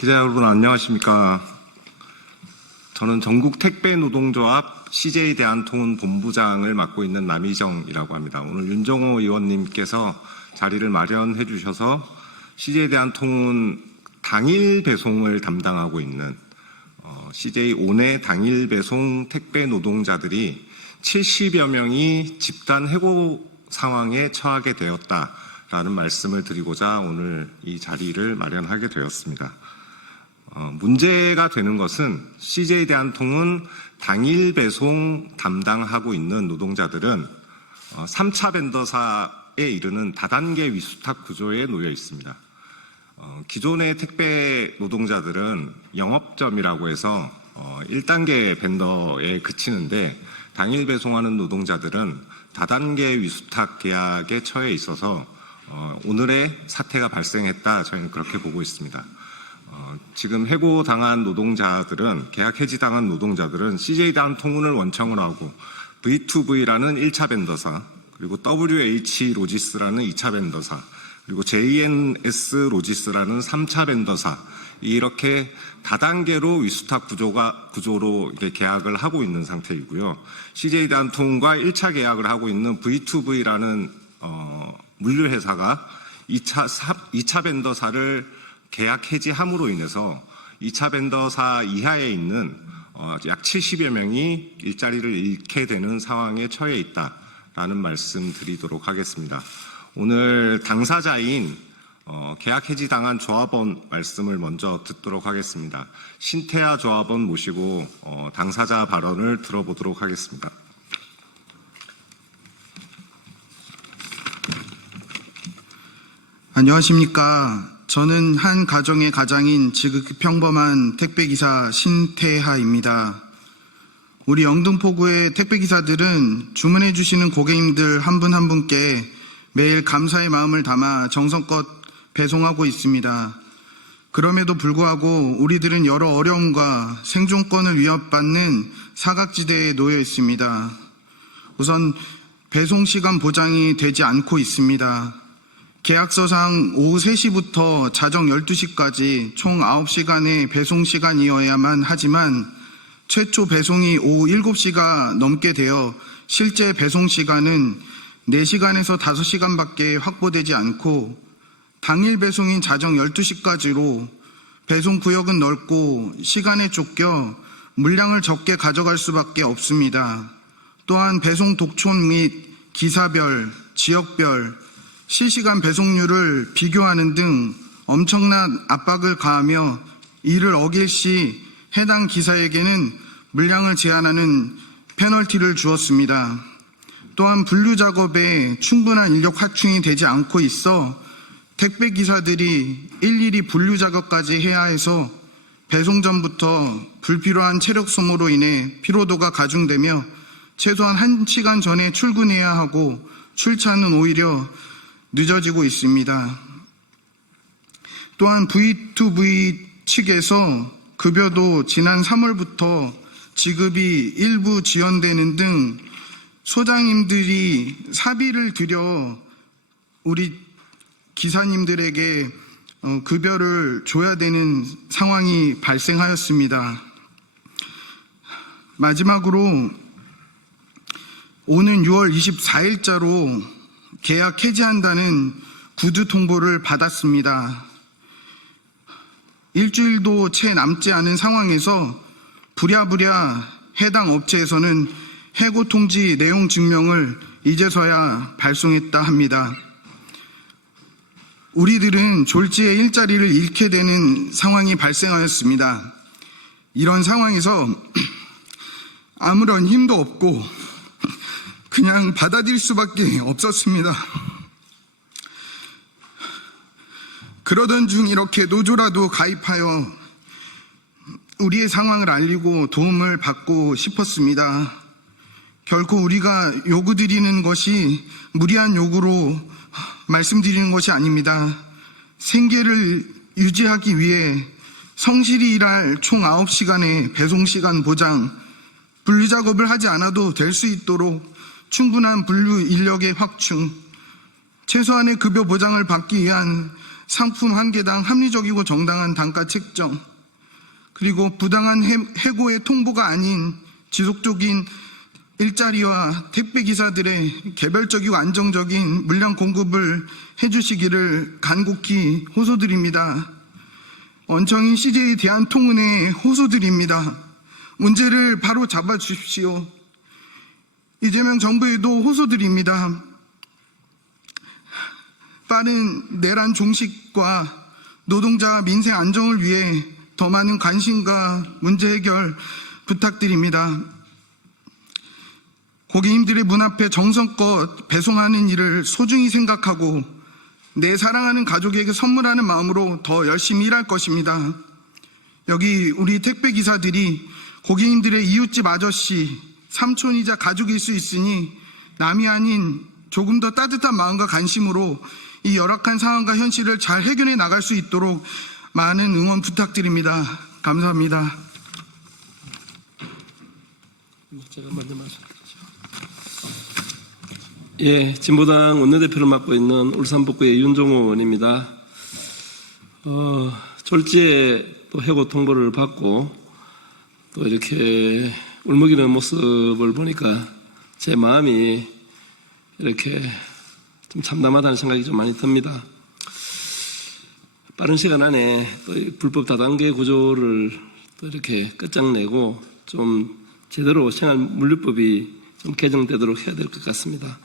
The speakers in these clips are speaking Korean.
기자 여러분 안녕하십니까. 저는 전국 택배노동조합 CJ대한통운 본부장을 맡고 있는 남희정이라고 합니다. 오늘 윤정호 의원님께서 자리를 마련해 주셔서 CJ대한통운 당일 배송을 담당하고 있는 CJ 온해 당일 배송 택배 노동자들이 70여 명이 집단 해고 상황에 처하게 되었다라는 말씀을 드리고자 오늘 이 자리를 마련하게 되었습니다. 문제가 되는 것은 CJ대한통운 당일 배송 담당하고 있는 노동자들은 3차 벤더사에 이르는 다단계 위수탁 구조에 놓여 있습니다. 기존의 택배 노동자들은 영업점이라고 해서 1단계 벤더에 그치는데 당일 배송하는 노동자들은 다단계 위수탁 계약에 처해 있어서 오늘의 사태가 발생했다, 저희는 그렇게 보고 있습니다. 지금 해고당한 노동자들은, 계약 해지당한 노동자들은 CJ대한통운을 원청을 하고 V2V라는 1차 벤더사, 그리고 WH 로지스라는 2차 벤더사, 그리고 JNS 로지스라는 3차 벤더사, 이렇게 다단계로 위수탁 구조로 계약을 하고 있는 상태이고요. CJ대한통운과 1차 계약을 하고 있는 V2V라는 물류회사가 2차 벤더사를 계약 해지함으로 인해서 2차 벤더사 이하에 있는 약 70여 명이 일자리를 잃게 되는 상황에 처해 있다라는 말씀 드리도록 하겠습니다. 오늘 당사자인 계약 해지당한 조합원 말씀을 먼저 듣도록 하겠습니다. 신태아 조합원 모시고 당사자 발언을 들어보도록 하겠습니다. 안녕하십니까. 저는 한 가정의 가장인 지극히 평범한 택배기사 신태하입니다. 우리 영등포구의 택배기사들은 주문해 주시는 고객님들 한 분 한 분께 매일 감사의 마음을 담아 정성껏 배송하고 있습니다. 그럼에도 불구하고 우리들은 여러 어려움과 생존권을 위협받는 사각지대에 놓여 있습니다. 우선 배송시간 보장이 되지 않고 있습니다. 계약서상 오후 3시부터 자정 12시까지 총 9시간의 배송시간이어야만 하지만 최초 배송이 오후 7시가 넘게 되어 실제 배송시간은 4시간에서 5시간밖에 확보되지 않고 당일 배송인 자정 12시까지로 배송구역은 넓고 시간에 쫓겨 물량을 적게 가져갈 수밖에 없습니다. 또한 배송 독촉 및 기사별, 지역별, 실시간 배송률을 비교하는 등 엄청난 압박을 가하며 이를 어길 시 해당 기사에게는 물량을 제한하는 페널티를 주었습니다. 또한 분류 작업에 충분한 인력 확충이 되지 않고 있어 택배 기사들이 일일이 분류 작업까지 해야 해서 배송 전부터 불필요한 체력 소모로 인해 피로도가 가중되며 최소한 1시간 전에 출근해야 하고 출차는 오히려 늦어지고 있습니다. 또한 V2V 측에서 급여도 지난 3월부터 지급이 일부 지연되는 등 소장님들이 사비를 들여 우리 기사님들에게 급여를 줘야 되는 상황이 발생하였습니다. 마지막으로 오는 6월 24일자로 계약 해지한다는 구두 통보를 받았습니다. 일주일도 채 남지 않은 상황에서 부랴부랴 해당 업체에서는 해고 통지 내용 증명을 이제서야 발송했다 합니다. 우리들은 졸지에 일자리를 잃게 되는 상황이 발생하였습니다. 이런 상황에서 아무런 힘도 없고 그냥 받아들일 수밖에 없었습니다. 그러던 중 이렇게 노조라도 가입하여 우리의 상황을 알리고 도움을 받고 싶었습니다. 결코 우리가 요구드리는 것이 무리한 요구로 말씀드리는 것이 아닙니다. 생계를 유지하기 위해 성실히 일할 총 9시간의 배송시간 보장, 분류 작업을 하지 않아도 될 수 있도록 충분한 분류 인력의 확충, 최소한의 급여 보장을 받기 위한 상품 한 개당 합리적이고 정당한 단가 책정, 그리고 부당한 해고의 통보가 아닌 지속적인 일자리와 택배기사들의 개별적이고 안정적인 물량 공급을 해주시기를 간곡히 호소드립니다. 원청인 CJ 대한통운에 호소드립니다. 문제를 바로 잡아주십시오. 이재명 정부에도 호소드립니다. 빠른 내란 종식과 노동자 민생 안정을 위해 더 많은 관심과 문제 해결 부탁드립니다. 고객님들의 문 앞에 정성껏 배송하는 일을 소중히 생각하고 내 사랑하는 가족에게 선물하는 마음으로 더 열심히 일할 것입니다. 여기 우리 택배기사들이 고객님들의 이웃집 아저씨, 삼촌이자 가족일 수 있으니 남이 아닌 조금 더 따뜻한 마음과 관심으로 이 열악한 상황과 현실을 잘 해결해 나갈 수 있도록 많은 응원 부탁드립니다. 감사합니다. 제가 먼저 말씀드리죠. 예, 진보당 원내대표를 맡고 있는 울산북구의 윤종호 의원입니다. 졸지에 또 해고 통보를 받고 또 이렇게 울먹이는 모습을 보니까 제 마음이 이렇게 좀 참담하다는 생각이 좀 많이 듭니다. 빠른 시간 안에 또 불법 다단계 구조를 또 이렇게 끝장내고 좀 제대로 생활물류법이 좀 개정되도록 해야 될 것 같습니다.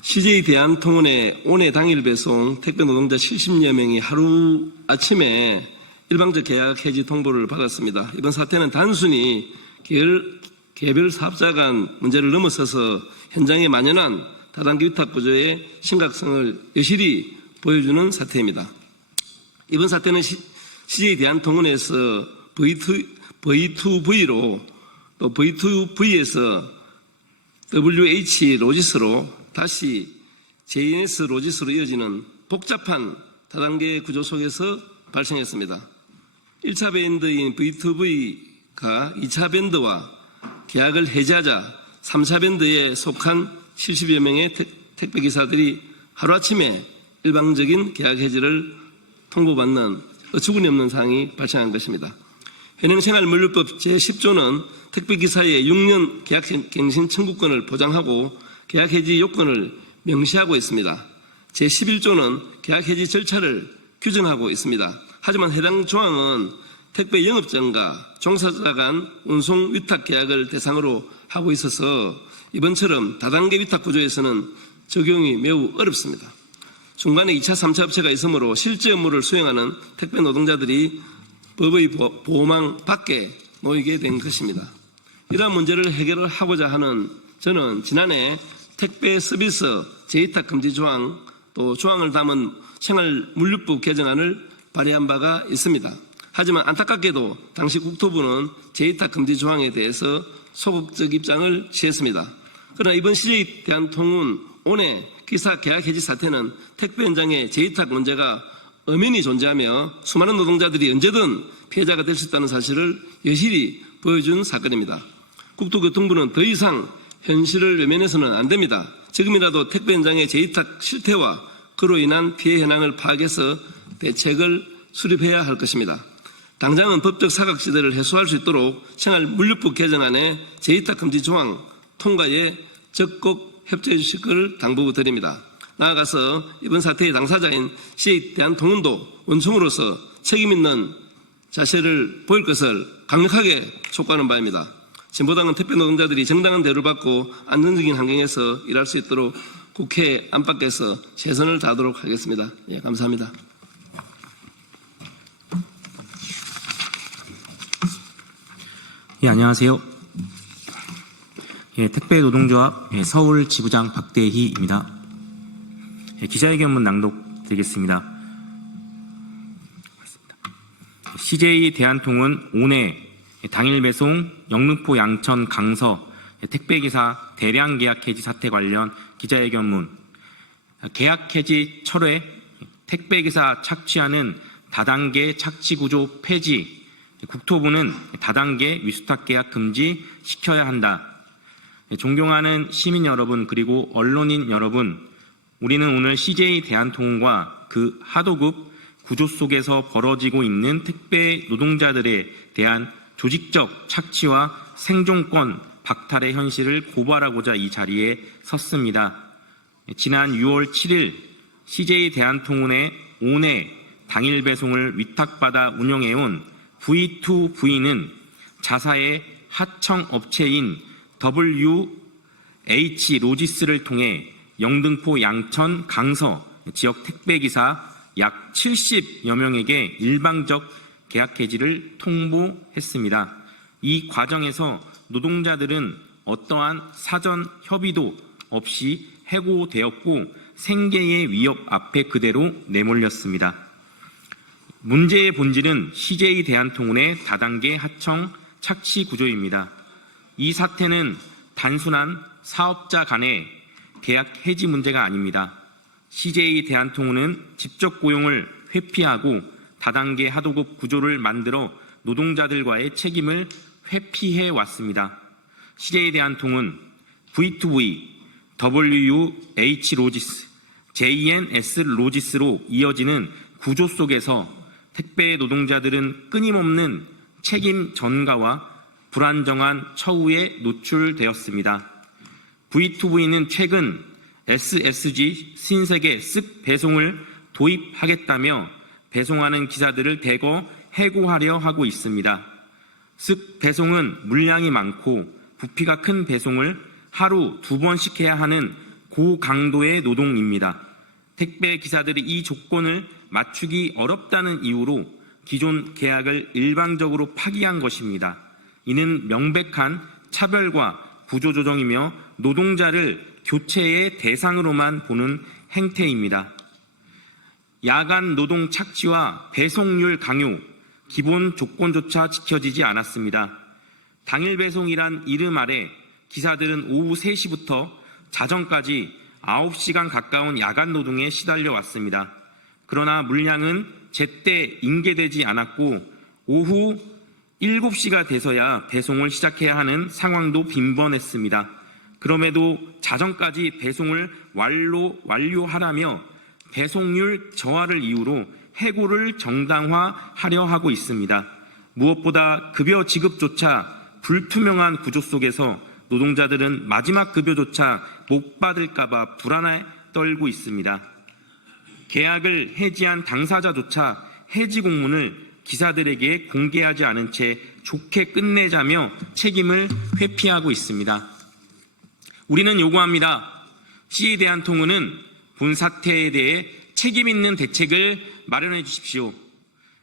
CJ 대한통운의 오늘 당일 배송 택배 노동자 70여 명이 하루 아침에 일방적 계약 해지 통보를 받았습니다. 이번 사태는 단순히 개별 사업자 간 문제를 넘어서서 현장에 만연한 다단계 위탁 구조의 심각성을 여실히 보여주는 사태입니다. 이번 사태는 CJ 대한통운에서 V2V로 또 V2V에서 WH 로지스로 다시 JNS 로지스로 이어지는 복잡한 다단계 구조 속에서 발생했습니다. 1차 밴드인 V2V가 2차 밴드와 계약을 해지하자 3차 밴드에 속한 70여 명의 택배기사들이 하루아침에 일방적인 계약 해지를 통보받는 어처구니 없는 상황이 발생한 것입니다. 현행생활물류법 제10조는 택배기사의 6년 계약갱신 청구권을 보장하고 계약해지 요건을 명시하고 있습니다. 제11조는 계약해지 절차를 규정하고 있습니다. 하지만 해당 조항은 택배 영업장과 종사자 간 운송 위탁 계약을 대상으로 하고 있어서 이번처럼 다단계 위탁 구조에서는 적용이 매우 어렵습니다. 중간에 2차, 3차 업체가 있으므로 실제 업무를 수행하는 택배 노동자들이 법의 보호망 밖에 놓이게 된 것입니다. 이러한 문제를 해결하고자 하는 저는 지난해 택배 서비스 재위탁 금지 조항 또 조항을 담은 생활물류법 개정안을 발의한 바가 있습니다. 하지만 안타깝게도 당시 국토부는 재위탁 금지 조항에 대해서 소극적 입장을 취했습니다. 그러나 이번 CJ 대한통운 온해 기사 계약 해지 사태는 택배 현장의 재위탁 문제가 엄연히 존재하며 수많은 노동자들이 언제든 피해자가 될 수 있다는 사실을 여실히 보여준 사건입니다. 국토교통부는 더 이상 현실을 외면해서는 안 됩니다. 지금이라도 택배 현장의 재위탁 실태와 그로 인한 피해 현황을 파악해서 대책을 수립해야 할 것입니다. 당장은 법적 사각지대를 해소할 수 있도록 생활물류법 개정안의 재위탁 금지 조항 통과에 적극 협조해 주실 것을 당부드립니다. 나아가서 이번 사태의 당사자인 CJ 대한통운도 원청으로서 책임있는 자세를 보일 것을 강력하게 촉구하는 바입니다. 진보당은 택배 노동자들이 정당한 대우를 받고 안정적인 환경에서 일할 수 있도록 국회 안팎에서 최선을 다하도록 하겠습니다. 예, 감사합니다. 예, 안녕하세요. 예, 택배 노동조합 서울 지부장 박대희입니다. 예, 기자회견문 낭독드리겠습니다. CJ 대한통운 온해 당일 배송 영등포 양천 강서 택배기사 대량 계약 해지 사태 관련 기자회견문. 계약 해지 철회 택배기사 착취하는 다단계 착취구조 폐지, 국토부는 다단계 위수탁 계약 금지 시켜야 한다. 존경하는 시민 여러분 그리고 언론인 여러분, 우리는 오늘 CJ 대한통운과 그 하도급 구조 속에서 벌어지고 있는 택배 노동자들에 대한 조직적 착취와 생존권 박탈의 현실을 고발하고자 이 자리에 섰습니다. 지난 6월 7일 CJ 대한통운의 온해 당일 배송을 위탁받아 운영해온 V2V는 자사의 하청 업체인 WH 로지스를 통해 영등포, 양천, 강서 지역 택배기사 약 70여 명에게 일방적 계약 해지를 통보했습니다. 이 과정에서 노동자들은 어떠한 사전 협의도 없이 해고되었고 생계의 위협 앞에 그대로 내몰렸습니다. 문제의 본질은 CJ 대한통운의 다단계 하청 착취 구조입니다. 이 사태는 단순한 사업자 간의 계약 해지 문제가 아닙니다. CJ 대한통운은 직접 고용을 회피하고 다단계 하도급 구조를 만들어 노동자들과의 책임을 회피해 왔습니다. CJ 대한통운, V2V, WH 로지스, JNS 로지스로 이어지는 구조 속에서 택배 노동자들은 끊임없는 책임 전가와 불안정한 처우에 노출되었습니다. V2V는 최근 SSG 신세계 쓱 배송을 도입하겠다며 배송하는 기사들을 대거 해고하려 하고 있습니다. 쓱 배송은 물량이 많고 부피가 큰 배송을 하루 2번씩 해야 하는 고강도의 노동입니다. 택배 기사들이 이 조건을 맞추기 어렵다는 이유로 기존 계약을 일방적으로 파기한 것입니다. 이는 명백한 차별과 구조조정이며 노동자를 교체의 대상으로만 보는 행태입니다. 야간 노동 착취와 배송률 강요, 기본 조건조차 지켜지지 않았습니다. 당일 배송이란 이름 아래 기사들은 오후 3시부터 자정까지 9시간 가까운 야간 노동에 시달려 왔습니다. 그러나 물량은 제때 인계되지 않았고 오후 7시가 돼서야 배송을 시작해야 하는 상황도 빈번했습니다. 그럼에도 자정까지 배송을 완료하라며 배송률 저하를 이유로 해고를 정당화하려 하고 있습니다. 무엇보다 급여 지급조차 불투명한 구조 속에서 노동자들은 마지막 급여조차 못 받을까봐 불안에 떨고 있습니다. 계약을 해지한 당사자조차 해지 공문을 기사들에게 공개하지 않은 채 좋게 끝내자며 책임을 회피하고 있습니다. 우리는 요구합니다. CJ 대한통운은 본 사태에 대해 책임 있는 대책을 마련해 주십시오.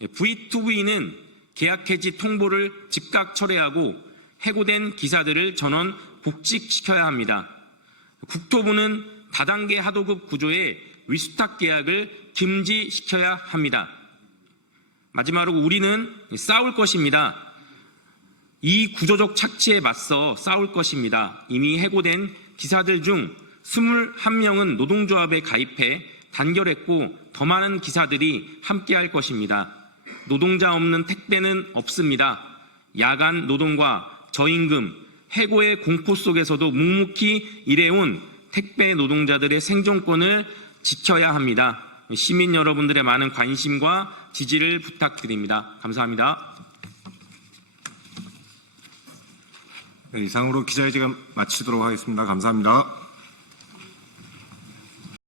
V2V는 계약 해지 통보를 즉각 철회하고 해고된 기사들을 전원 복직시켜야 합니다. 국토부는 다단계 하도급 구조의 위수탁 계약을 금지시켜야 합니다. 마지막으로 우리는 싸울 것입니다. 이 구조적 착취에 맞서 싸울 것입니다. 이미 해고된 기사들 중 21명은 노동조합에 가입해 단결했고 더 많은 기사들이 함께할 것입니다. 노동자 없는 택배는 없습니다. 야간 노동과 저임금, 해고의 공포 속에서도 묵묵히 일해온 택배 노동자들의 생존권을 지켜야 합니다. 시민 여러분들의 많은 관심과 지지를 부탁드립니다. 감사합니다. 네, 이상으로 기자회견 마치도록 하겠습니다. 감사합니다.